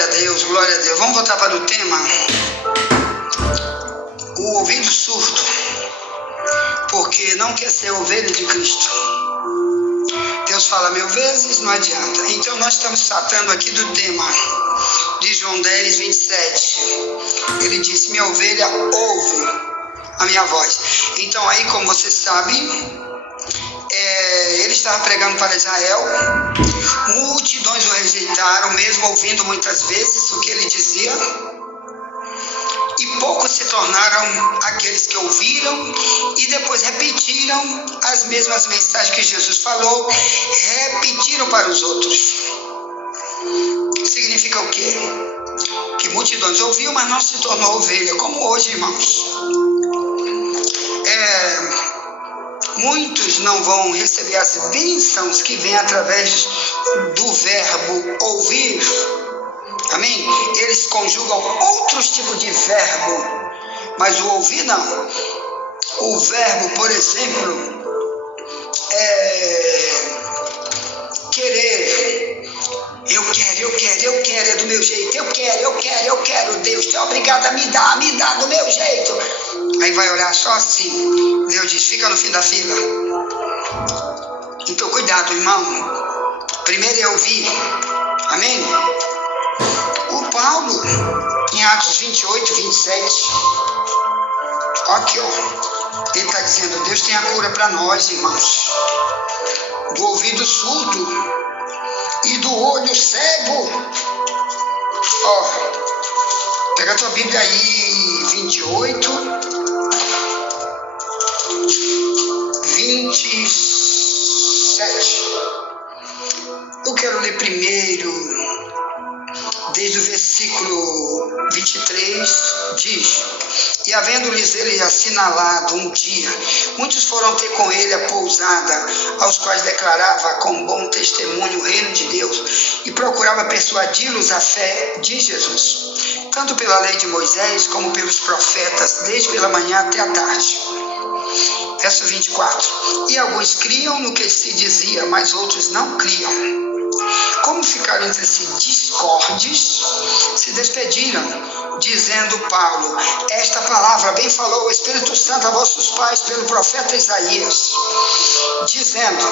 Glória a Deus, glória a Deus. Vamos voltar para o tema. O ouvido surdo, porque não quer ser ovelha de Cristo. Deus fala 1000 vezes, não adianta. Então nós estamos tratando aqui do tema de João 10, 27. Ele disse: minha ovelha ouve a minha voz. Então aí, como você sabe, ele estava pregando para Israel. Multidões o rejeitaram, mesmo ouvindo muitas vezes o que ele dizia. E poucos se tornaram aqueles que ouviram e depois repetiram as mesmas mensagens que Jesus falou, repetiram para os outros. Significa o quê? Que multidões ouviam, mas não se tornou ovelha, como hoje, irmãos. Muitos não vão receber as bênçãos que vêm através do verbo ouvir. Amém? Eles conjugam outros tipos de verbo, mas o ouvir não. O verbo, por exemplo, querer. Eu quero, é do meu jeito. Eu quero. Deus, tu é obrigado a me dar do meu jeito. Aí vai orar só assim. Deus diz: fica no fim da fila. Então cuidado, irmão. Primeiro é ouvir. Amém? O Paulo, em Atos 28, 27, aqui ele está dizendo: Deus tem a cura para nós, irmãos, do ouvido surdo e do olho cego. Pega a tua Bíblia aí, 28, 27. Eu quero ler primeiro, desde o versículo 23, diz: e havendo-lhes ele assinalado um dia, muitos foram ter com ele a pousada, aos quais declarava com bom testemunho o reino de Deus, e procurava persuadi-los à fé de Jesus, tanto pela lei de Moisés, como pelos profetas, desde pela manhã até a tarde. Verso 24: e alguns criam no que se dizia, mas outros não criam. Como ficaram entre si discordes, se despediram, dizendo Paulo: esta palavra bem falou o Espírito Santo a vossos pais pelo profeta Isaías, dizendo: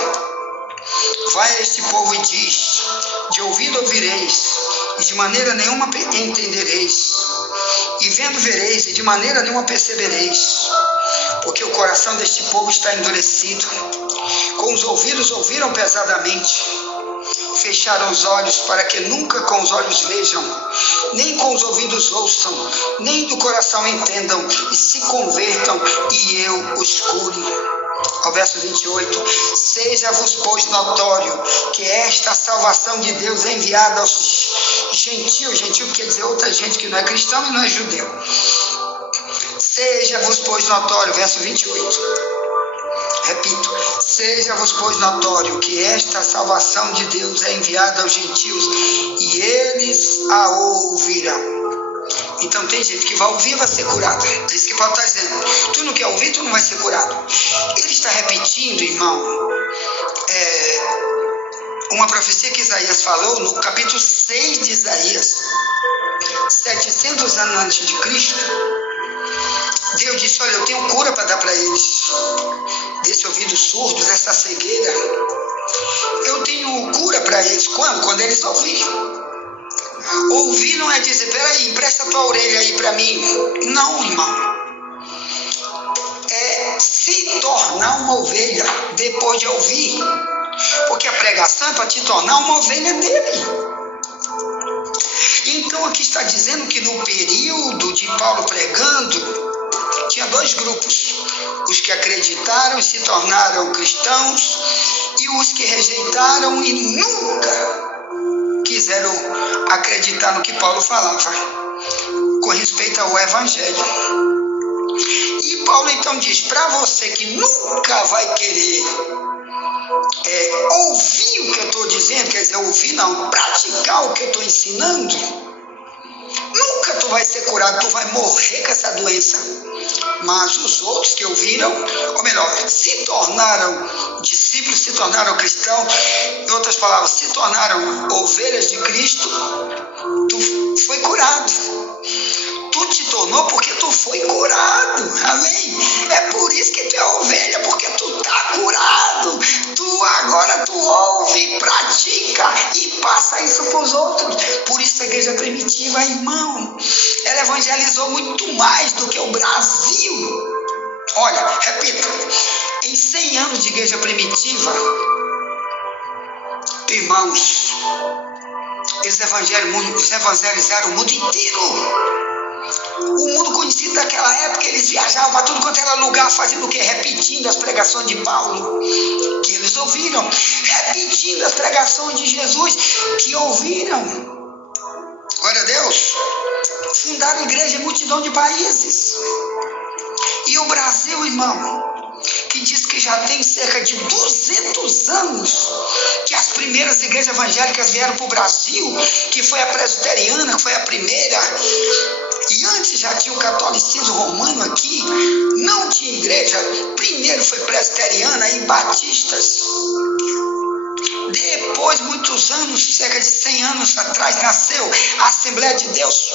vai a este povo e diz: de ouvido ouvireis, e de maneira nenhuma entendereis, e vendo vereis, e de maneira nenhuma percebereis, porque o coração deste povo está endurecido. Com os ouvidos ouviram pesadamente, fecharam os olhos para que nunca com os olhos vejam, nem com os ouvidos ouçam, nem do coração entendam, e se convertam, e eu os cure. Ao verso 28: seja-vos, pois, notório que esta salvação de Deus é enviada aos gentios. Gentio quer dizer outra gente que não é cristão e não é judeu. Seja-vos, pois, notório, verso 28. Repito: seja-vos, pois, notório que esta salvação de Deus é enviada aos gentios, e eles a ouvirão. Então tem gente que vai ouvir e vai ser curado. É isso que Paulo está dizendo. Tu não quer ouvir, tu não vai ser curado. Ele está repetindo, irmão, uma profecia que Isaías falou no capítulo 6 de Isaías, 700 anos antes de Cristo. Deus disse: olha, eu tenho cura para dar para eles, desse ouvido surdo, dessa cegueira. Eu tenho cura para eles. Quando eles ouvirem. Ouvir não é dizer: peraí, empresta tua orelha aí para mim. Não, irmão. É se tornar uma ovelha depois de ouvir. Porque a pregação é para te tornar uma ovelha dele. Então aqui está dizendo que no período de Paulo pregando, tinha 2 grupos: os que acreditaram e se tornaram cristãos, e os que rejeitaram e nunca quiseram acreditar no que Paulo falava com respeito ao evangelho. E Paulo então diz: para você que nunca vai querer ouvir o que eu estou dizendo, quer dizer, ouvir não, praticar o que eu estou ensinando, nunca nunca tu vai ser curado, tu vai morrer com essa doença. Mas os outros que ouviram, ou melhor, se tornaram discípulos, se tornaram cristãos, em outras palavras, se tornaram ovelhas de Cristo, tu foi curado. Tu te tornou porque tu foi curado, amém? É por isso que tu é ovelha, porque tu está curado. Agora tu ouve, pratica e passa isso para os outros. Por isso a igreja primitiva, irmão, ela evangelizou muito mais do que o Brasil. Olha, repito, em 100 anos de igreja primitiva, irmãos, eles evangelizaram o mundo inteiro. O mundo conhecido daquela época, eles viajavam para tudo quanto era lugar, fazendo o quê? Repetindo as pregações de Paulo, que eles ouviram, repetindo as pregações de Jesus, que ouviram. Glória a Deus. Fundaram igreja em multidão de países. E o Brasil, irmão, que diz que já tem cerca de 200 anos que as primeiras igrejas evangélicas vieram para o Brasil, que foi a presbiteriana, que foi a primeira. E antes já tinha o catolicismo romano aqui, não tinha igreja, primeiro foi presbiteriana e batistas. Depois, muitos anos, cerca de 100 anos atrás, nasceu a Assembleia de Deus.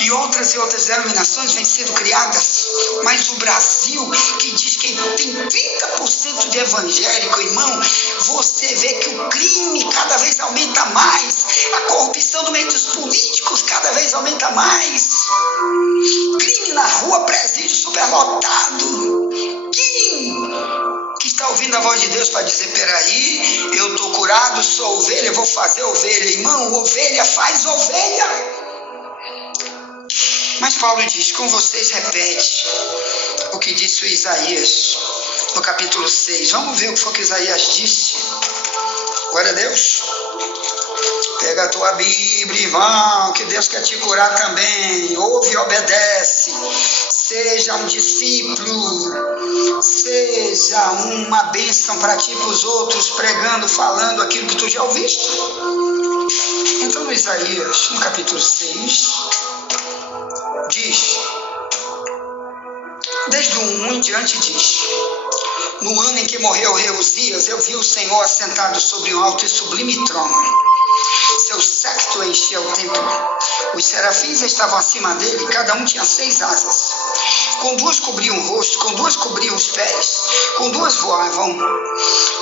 E outras denominações vêm sendo criadas, mas o Brasil, que diz que tem 30% de evangélico, irmão, você vê que o crime cada vez aumenta mais, a corrupção no meio dos políticos cada vez aumenta mais, crime na rua, presídio superlotado. Quem que está ouvindo a voz de Deus para dizer, peraí, eu estou curado, sou ovelha, vou fazer ovelha, irmão, ovelha faz ovelha. Mas Paulo diz, com vocês repete o que disse o Isaías no capítulo 6. Vamos ver o que foi que Isaías disse. Glória a Deus. Pega a tua Bíblia, irmão, que Deus quer te curar também. Ouve e obedece. Seja um discípulo. Seja uma bênção para ti e para os outros, pregando, falando aquilo que tu já ouviste. Então, no Isaías, no capítulo 6... diz, desde o 1 em diante diz, no ano em que morreu o rei Uzias, eu vi o Senhor assentado sobre um alto e sublime trono. Seu séquito enchia o templo. Os serafins estavam acima dele, cada um tinha 6 asas. Com 2 cobriam o rosto, com 2 cobriam os pés, com 2 voavam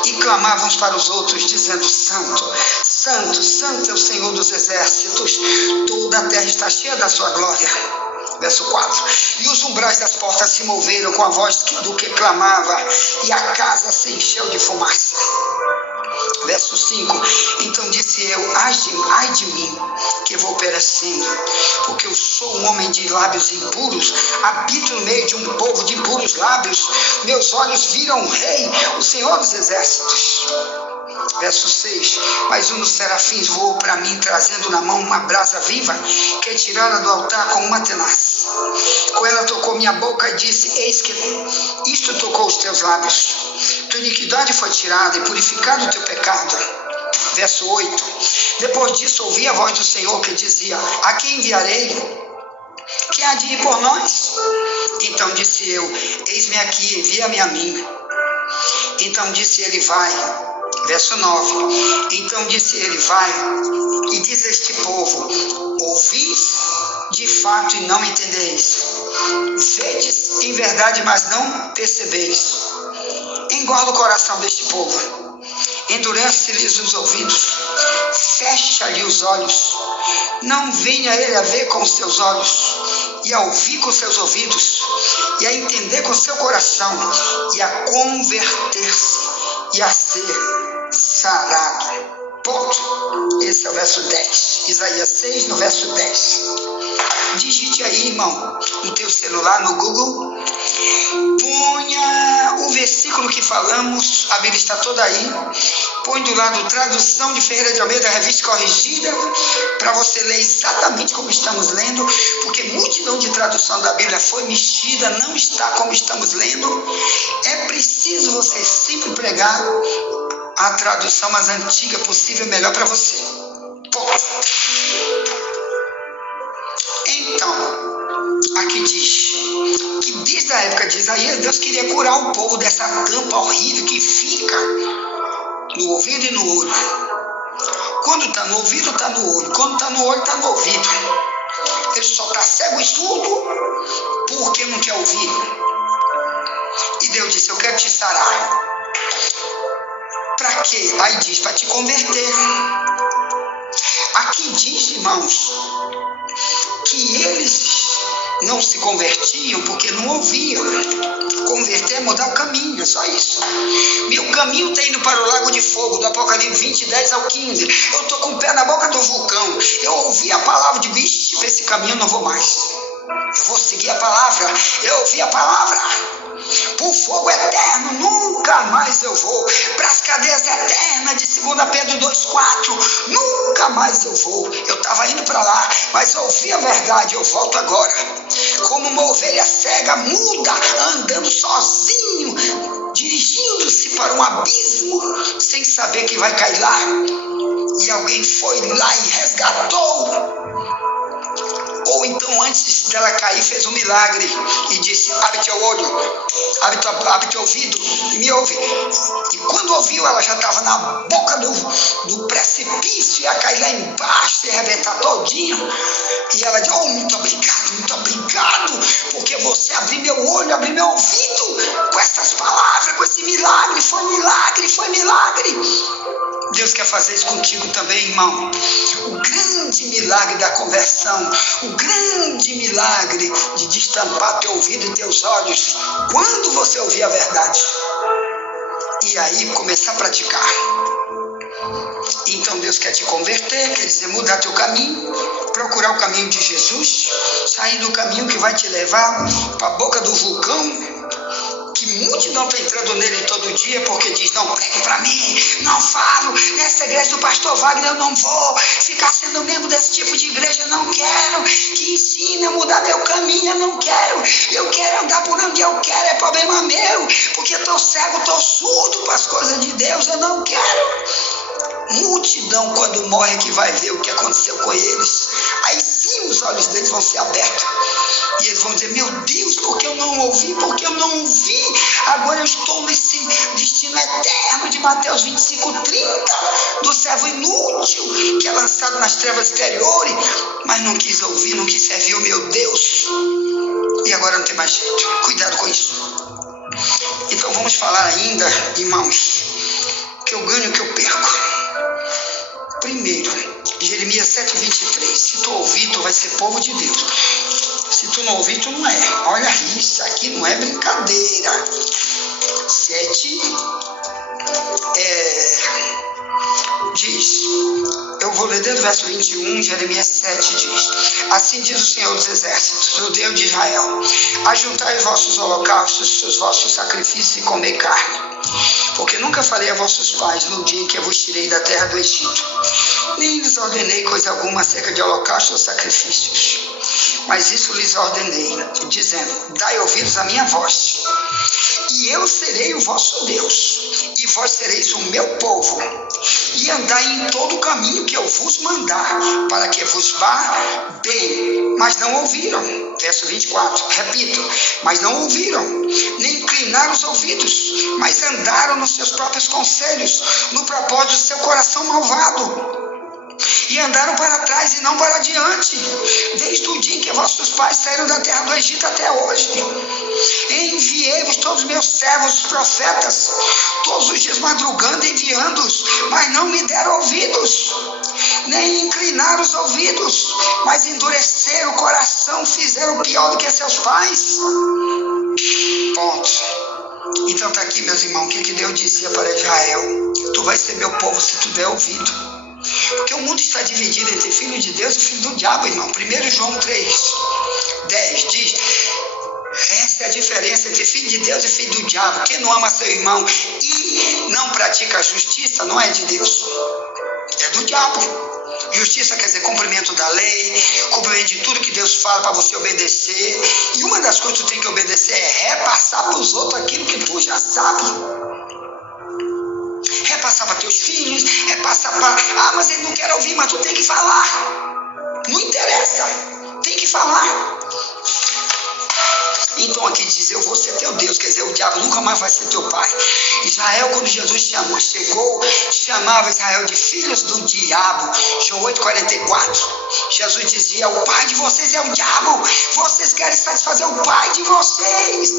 e clamavam uns para os outros, dizendo, Santo, Santo, Santo é o Senhor dos exércitos, toda a terra está cheia da sua glória. Verso 4, e os umbrais das portas se moveram com a voz do que clamava, e a casa se encheu de fumaça. Verso 5, então disse eu, ai de mim, que vou perecendo, porque eu sou um homem de lábios impuros, habito no meio de um povo de impuros lábios, meus olhos viram o rei, o Senhor dos exércitos. Verso 6, mas um dos serafins voou para mim, trazendo na mão uma brasa viva, que é tirada do altar com uma tenaz. Com ela tocou minha boca e disse, eis que isto tocou os teus lábios. Tua iniquidade foi tirada e purificado o teu pecado. Verso 8, depois disso ouvi a voz do Senhor que dizia, a quem enviarei? Quem há de ir por nós? Então disse eu, eis-me aqui, envia-me a mim. Então disse ele, vai. Verso 9, então disse ele, vai, e diz a este povo, ouvis de fato e não entendeis, vedes em verdade, mas não percebeis, engorda o coração deste povo, endurece-lhes os ouvidos, fecha-lhe os olhos, não venha ele a ver com os seus olhos, e a ouvir com seus ouvidos, e a entender com seu coração, e a converter-se, e a ser sarado. Ponto. Esse é o verso 10. Isaías 6, no verso 10. Digite aí, irmão, no teu celular, no Google. Ponha o versículo que falamos, a Bíblia está toda aí. Põe do lado tradução de Ferreira de Almeida, revista corrigida, para você ler exatamente como estamos lendo, porque multidão de tradução da Bíblia foi mexida, não está como estamos lendo. É preciso você sempre pregar a tradução mais antiga possível, melhor para você. Ponto. Então, aqui diz que desde a época de Isaías, Deus queria curar o povo dessa tampa horrível que fica no ouvido e no olho. Quando está no ouvido, está no olho. Quando está no olho, está no ouvido. Ele só está cego e surdo porque não quer ouvir. E Deus disse, eu quero te sarar. Para quê? Aí diz, para te converter. Aqui diz, irmãos, que eles não se convertiam porque não ouviam. Converter é mudar o caminho, é só isso. Meu caminho está indo para o lago de fogo, do Apocalipse 20, 10 ao 15. Eu estou com o pé na boca do vulcão. Eu ouvi a palavra de bicho, para esse caminho eu não vou mais. Eu vou seguir a palavra. Eu ouvi a palavra. Por fogo eterno, nunca mais eu vou. Para as cadeias eternas de 2 Pedro 2,4, nunca mais eu vou. Eu estava indo para lá, mas eu ouvi a verdade, eu volto agora. Como uma ovelha cega, muda, andando sozinho, dirigindo-se para um abismo, sem saber que vai cair lá. E alguém foi lá e resgatou. Ou então antes dela cair fez um milagre e disse, abre teu olho, abre teu ouvido e me ouve. E quando ouviu, ela já estava na boca do precipício, ia cair lá embaixo, se arrebentar todinho. E ela disse, oh, muito obrigado, porque você abriu meu olho, abriu meu ouvido com essas palavras, com esse milagre, foi milagre. Deus quer fazer isso contigo também, irmão. O grande milagre da conversão, o grande milagre de destampar teu ouvido e teus olhos, quando você ouvir a verdade. E aí começar a praticar. Então Deus quer te converter, quer dizer, mudar teu caminho, procurar o caminho de Jesus, sair do caminho que vai te levar para a boca do vulcão, que multidão está entrando nele todo dia, porque diz, não pregue para mim, não falo, nessa igreja do pastor Wagner eu não vou, ficar sendo membro desse tipo de igreja eu não quero, que ensina a mudar meu caminho eu não quero, eu quero andar por onde eu quero, é problema meu, porque estou cego, estou surdo para as coisas de Deus, eu não quero. Multidão quando morre que vai ver o que aconteceu com eles, aí sim os olhos deles vão ser abertos, e eles vão dizer, meu Deus, porque eu não ouvi, agora eu estou nesse destino eterno de Mateus 25:30, do servo inútil, que é lançado nas trevas exteriores, mas não quis ouvir, não quis servir o meu Deus, e agora não tem mais jeito, cuidado com isso. Então vamos falar ainda, irmãos, que eu ganho, que eu perco. Primeiro, Jeremias 7:23, se tu ouvir, tu vai ser povo de Deus. Se tu não ouvir, tu não é. Olha isso, aqui não é brincadeira. 7 diz, eu vou ler desde o verso 21, Jeremias 7 diz, assim diz o Senhor dos Exércitos, o Deus de Israel, ajuntai os vossos holocaustos, os vossos sacrifícios e comei carne, porque nunca falei a vossos pais no dia em que eu vos tirei da terra do Egito, nem lhes ordenei coisa alguma acerca de holocaustos ou sacrifícios, mas isso lhes ordenei, dizendo, dai ouvidos à minha voz, e eu serei o vosso Deus, e vós sereis o meu povo, e andai em todo o caminho que eu vos mandar, para que vos vá bem. Mas não ouviram. Verso 24, repito, mas não ouviram, nem inclinaram os ouvidos, mas andaram nos seus próprios conselhos, no propósito do seu coração malvado. E andaram para trás e não para diante, desde o dia em que vossos pais saíram da terra do Egito até hoje. Enviei-vos todos os meus servos, os profetas, todos os dias madrugando, enviando-os, mas não me deram ouvidos, nem inclinaram os ouvidos, mas endureceram o coração, fizeram pior do que seus pais. Ponto. Então está aqui, meus irmãos, o que Deus dizia para Israel? Tu vais ser meu povo se tu der ouvido. Porque o mundo está dividido entre filho de Deus e filho do diabo, irmão. 1 João 3:10 diz, essa é a diferença entre filho de Deus e filho do diabo. Quem não ama seu irmão e não pratica a justiça não é de Deus, é do diabo. Justiça quer dizer cumprimento da lei, cumprimento de tudo que Deus fala para você obedecer. E uma das coisas que tu tem que obedecer é repassar para os outros aquilo que tu já sabe. Repassar para teus filhos, repassar para... mas ele não quer ouvir, mas tu tem que falar. Não interessa. Tem tem que falar. Então aqui diz, eu vou ser teu Deus, quer dizer, o diabo nunca mais vai ser teu pai. Israel, quando Jesus chegou, chamava Israel de filhos do diabo. João 8,44. Jesus dizia, o pai de vocês é o diabo, vocês querem satisfazer o pai de vocês.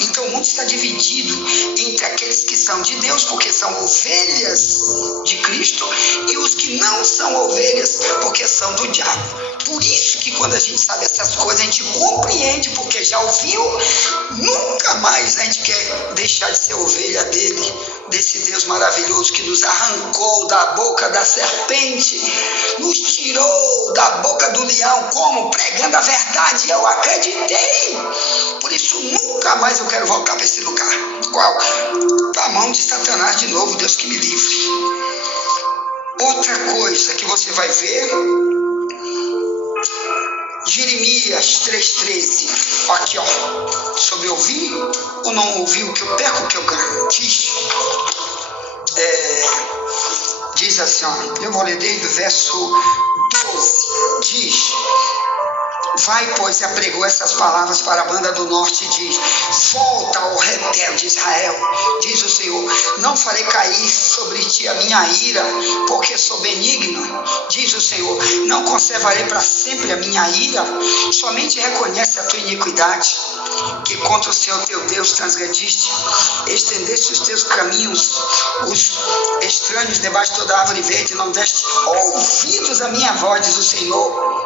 Então o mundo está dividido entre aqueles que são de Deus, porque são ovelhas de Cristo, e os que não são ovelhas, porque são do diabo. Por isso que quando a gente sabe essas coisas, a gente compreende, porque já ouviu, nunca mais a gente quer deixar de ser ovelha dele, desse Deus maravilhoso que nos arrancou da boca da serpente, nos tirou da boca do leão, como? Pregando a verdade. Eu acreditei. Por isso nunca mais eu quero voltar para esse lugar. Qual? Para a mão de Satanás de novo, Deus que me livre. Outra coisa que você vai ver, Jeremias 3,13, aqui ó, sobre ouvir ou não ouvir, o que eu perco, o que eu ganho. Diz assim, ó, eu vou ler desde o verso 12, diz, vai, pois, e apregou essas palavras para a banda do norte e diz, volta, ó rebelde Israel, diz o Senhor, não farei cair sobre ti a minha ira, porque sou benigno, diz o Senhor, não conservarei para sempre a minha ira, somente reconhece a tua iniquidade, que contra o Senhor teu Deus transgrediste, estendeste os teus caminhos, os estranhos debaixo de toda árvore verde, não deste ouvidos à minha voz, diz o Senhor.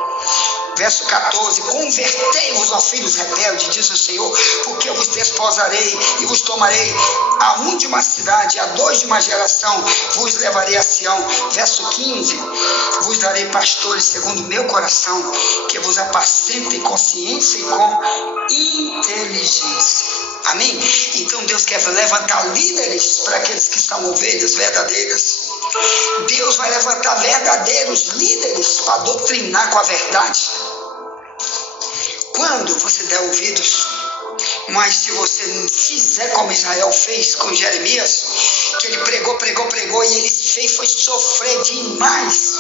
Verso 14, convertei-vos, ó filhos rebeldes, diz o Senhor, porque eu vos desposarei e vos tomarei a um de uma cidade, a dois de uma geração, vos levarei a Sião. Verso 15, vos darei pastores segundo o meu coração, que vos apacentem com ciência e com inteligência. Amém? Então Deus quer levantar líderes para aqueles que são ovelhas verdadeiras. Deus vai levantar verdadeiros líderes para doutrinar com a verdade. Quando você der ouvidos, mas se você não fizer como Israel fez com Jeremias, que ele pregou e ele fez foi sofrer demais,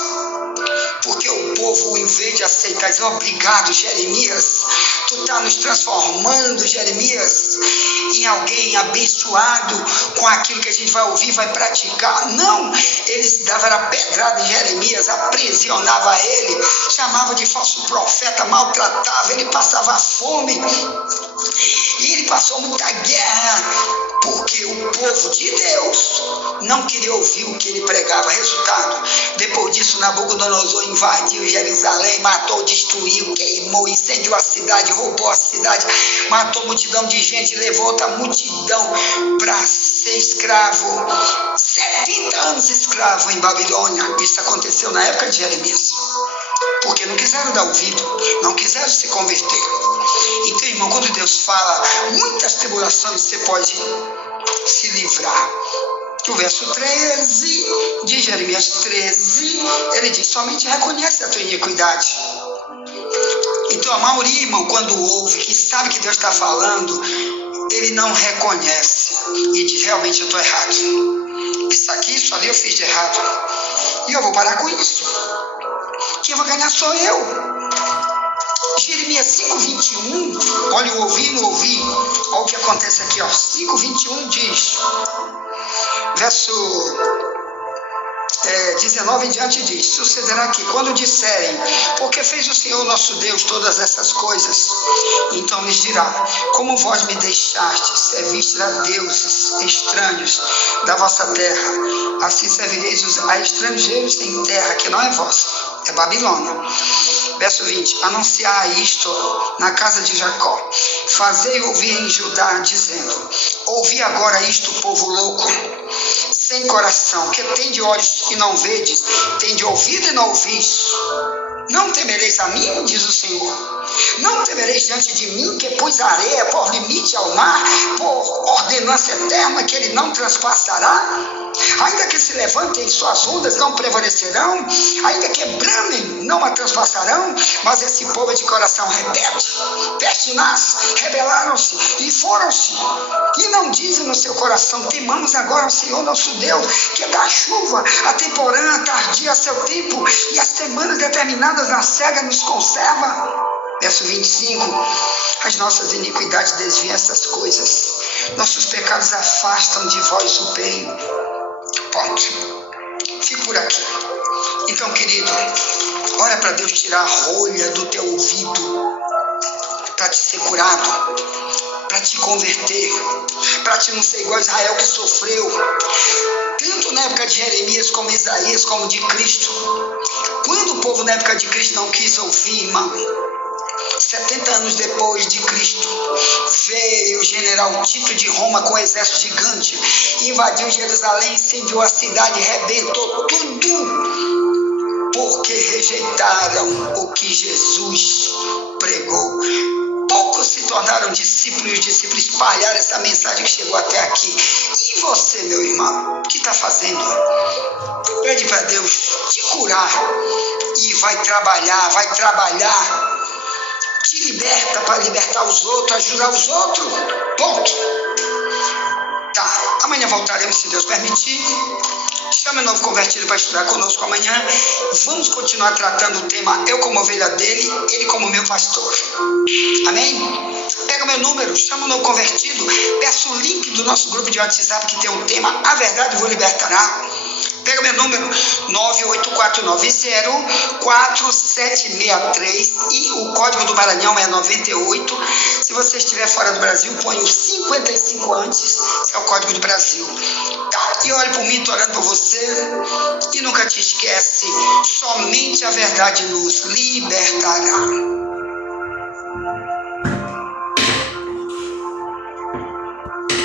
porque o povo, em vez de aceitar, diz, obrigado Jeremias, tu está nos transformando, Jeremias, em alguém abençoado com aquilo que a gente vai ouvir, vai praticar. Não, eles davam a pedrada em Jeremias, aprisionava ele, chamava de falso profeta, maltratava, ele passava fome, e ele passou muita guerra, porque o povo de Deus não queria ouvir o que ele pregava. Resultado, depois disso Nabucodonosor invadiu Jerusalém, matou, destruiu, queimou, incendiou a cidade, roubou a cidade, matou multidão de gente, levou outra multidão para ser escravo, 70 anos escravo em Babilônia. Isso aconteceu na época de Jeremias, porque não quiseram dar ouvido, não quiseram se converter. Então, irmão, quando Deus fala muitas tribulações, você pode se livrar. O verso 13 de Jeremias 13, ele diz, somente reconhece a tua iniquidade. Então a maioria, irmão, quando ouve, que sabe que Deus está falando, ele não reconhece e diz, realmente eu estou errado, isso aqui, isso ali eu fiz de errado, e eu vou parar com isso, quem vai ganhar sou eu. Jeremias 5,21, olha o ouvir, não ouvir, olha o que acontece aqui, ó. 5,21 diz, verso 19 em diante diz, sucederá que quando disserem, porque fez o Senhor nosso Deus todas essas coisas, então lhes dirá, como vós me deixastes, servistes a deuses estranhos da vossa terra, assim servireis a estrangeiros em terra que não é vossa, é Babilônia. Verso 20, anunciai isto na casa de Jacó, fazei ouvir em Judá, dizendo, ouvi agora isto, povo louco, sem coração, que tem de olhos e não vedes, tem de ouvido e não ouvis. Não temereis a mim, diz o Senhor, Não temereis diante de mim, que pus a areia por limite ao mar, por ordenança eterna, que ele não transpassará? Ainda que se levantem suas ondas, não prevalecerão, ainda que bramem, não a transpassarão. Mas esse povo é de coração rebelde, pertinaz, rebelaram-se e foram-se, e não dizem no seu coração: temamos agora ao Senhor nosso Deus, que dá chuva, a temporã, a tardia a seu tempo, e as semanas determinadas na cega nos conserva. Verso 25, as nossas iniquidades desviam essas coisas, nossos pecados afastam de vós o bem. Ponto. Fico por aqui. Então, querido, ora para Deus tirar a rolha do teu ouvido, para te ser curado, para te converter, para te não ser igual a Israel, que sofreu, tanto na época de Jeremias, como Isaías, como de Cristo. Quando o povo na época de Cristo não quis ouvir, irmão, 70 anos depois de Cristo, veio o general Tito de Roma com um exército gigante, invadiu Jerusalém, incendiou a cidade, rebentou tudo, porque rejeitaram o que Jesus pregou. Poucos se tornaram discípulos, e os discípulos espalharam essa mensagem que chegou até aqui. E você, meu irmão, o que está fazendo? Pede para Deus te curar e vai trabalhar. Te liberta para libertar os outros, ajudar os outros. Ponto. Tá, amanhã voltaremos, se Deus permitir. Chame o novo convertido para estudar conosco amanhã. Vamos continuar tratando o tema eu como ovelha dele, ele como meu pastor. Amém? Pega meu número, chama o novo convertido, peça o link do nosso grupo de WhatsApp que tem um tema A Verdade Vos Libertará. Pega meu número 984904763 e o código do Maranhão é 98. Se você estiver fora do Brasil, põe o 55 antes, é o código do Brasil. Tá? E olhe por mim, estou orando por você. E nunca te esquece, somente a verdade nos libertará.